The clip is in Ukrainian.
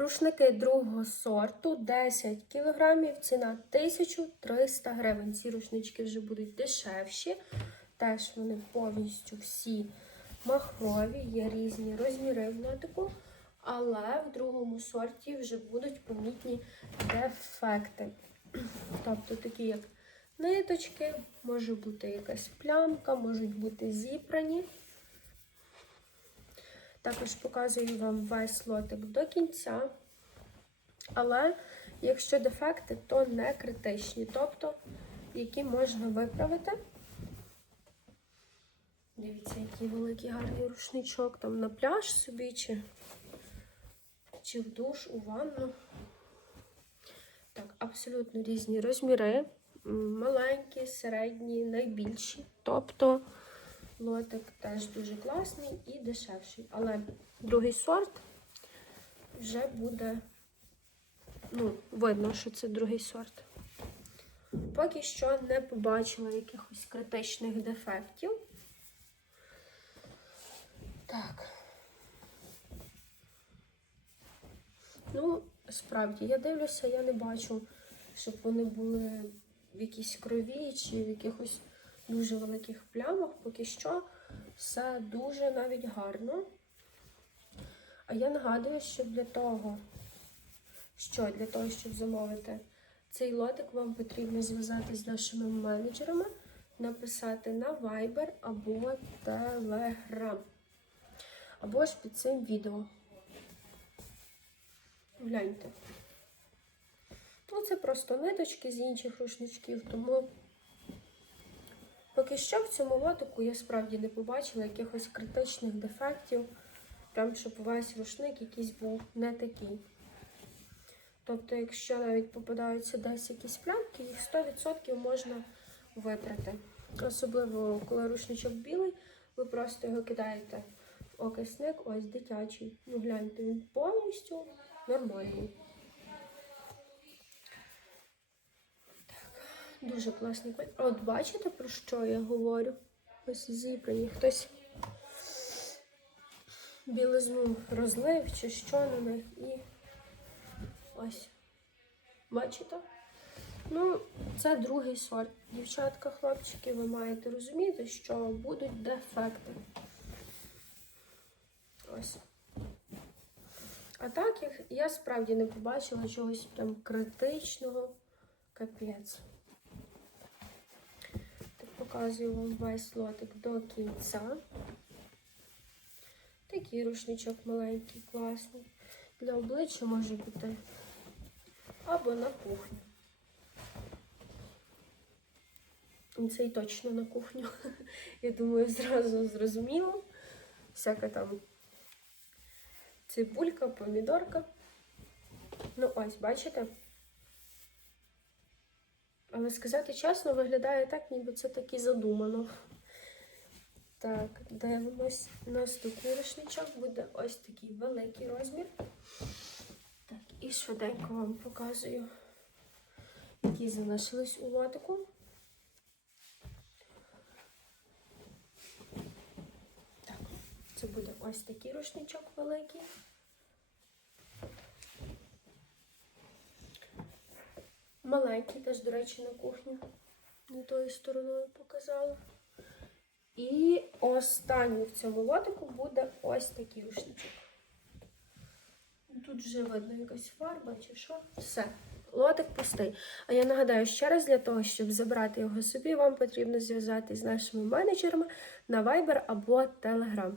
Рушники другого сорту 10 кг, ціна 1300 гривень. Ці рушнички вже будуть дешевші. Теж вони повністю всі махрові, є різні розміри в лотику, але в другому сорті вже будуть помітні дефекти. Тобто такі як ниточки, може бути якась плямка, можуть бути зіпрані. Також показую вам весь лотик до кінця. Але якщо дефекти, то не критичні, тобто які можна виправити. Дивіться, який великий гарний рушничок там на пляж собі, чи, чи в душ, у ванну. Так, абсолютно різні розміри. Маленькі, середні, найбільші. Тобто лотик теж дуже класний і дешевший. Але другий сорт вже буде, ну, видно, що це другий сорт. Поки що не побачила якихось критичних дефектів. Так. Ну, справді, я дивлюся, я не бачу, щоб вони були в якійсь крові чи в якихось дуже великих плямах. Поки що все дуже навіть гарно. А я нагадую, що для того, що для того, щоб замовити цей лотик, вам потрібно зв'язатися з нашими менеджерами, написати на Viber або Telegram. Або ж під цим відео. Гляньте. Ну, це просто ниточки з інших рушничків, тому поки що в цьому лотику я справді не побачила якихось критичних дефектів, прям щоб весь рушник якийсь був не такий. Тобто, якщо навіть попадаються десь якісь плямки, їх 100% можна витрати. Особливо, коли рушничок білий, ви просто його кидаєте в окисник, ось дитячий. Ну, гляньте, він повністю нормальний. Дуже класний колір. От бачите, про що я говорю? Ось зібрані. Хтось білизну розлив чи що на них і ось. Бачите? Ну, це другий сорт. Дівчатка, хлопчики, ви маєте розуміти, що будуть дефекти. Ось. А так, я, справді не побачила чогось прям критичного. Капець. Показую вам весь лотик до кінця. Такий рушничок маленький, класний. Для обличчя може бути або на кухню. І Цей точно на кухню. Я думаю, зразу зрозуміло. Всяка там цибулька, помідорка. Ну, ось, бачите? Але сказати чесно, виглядає так, ніби це так і задумано. Так, дивимось. Наступний рушничок буде ось такий великий розмір. Так, і швиденько вам показую, які залишились у лотику. Так, це буде ось такий рушничок великий. Маленький, теж, до речі, на кухню. Не тою стороною показала. І останній в цьому лотику буде ось такий рушничок. Тут вже видно якась фарба чи що. Все. Лотик пустий. А я нагадаю ще раз, для того, щоб забрати його собі, вам потрібно зв'язатись з нашими менеджерами на Viber або Telegram.